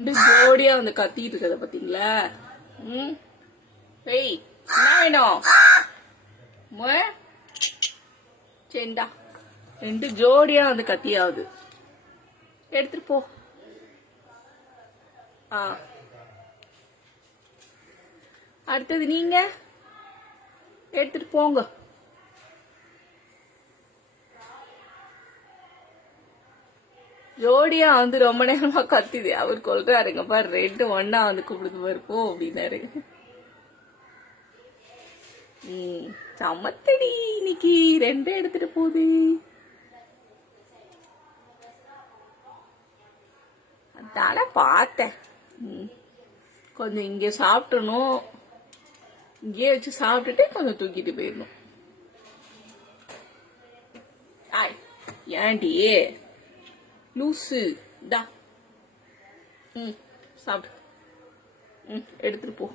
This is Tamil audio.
ஜோடியா வந்து கத்திட்டு இருக்கத பாத்தீங்களா? ஏய், என்ன வேணும்? செண்டா ரெண்டு ஜோடியா வந்து கத்தியாவது எடுத்துட்டு போ. அடுத்தது நீங்க எடுத்துட்டு போங்க. ஜோடியா வந்து ரொம்ப நேரமா கத்துது. அவர் கொள்றாருங்க பாரு, ரெண்டு ஒன்னா வந்து கூப்பிடுது பாரு, போ அப்படின்னாரு. சமத்தடி இன்னைக்கு ரெண்டு எடுத்துட்டு போகுது. அதான பார்த்தேன். கொஞ்சம் இங்க சாப்பிட்டணும், இங்கே வச்சு சாப்பிட்டுட்டு கொஞ்சம் தூக்கிட்டு போயிடணும். ஏன்டி லூசு டா. சாப்பிடு. எடுத்துட்டு போ.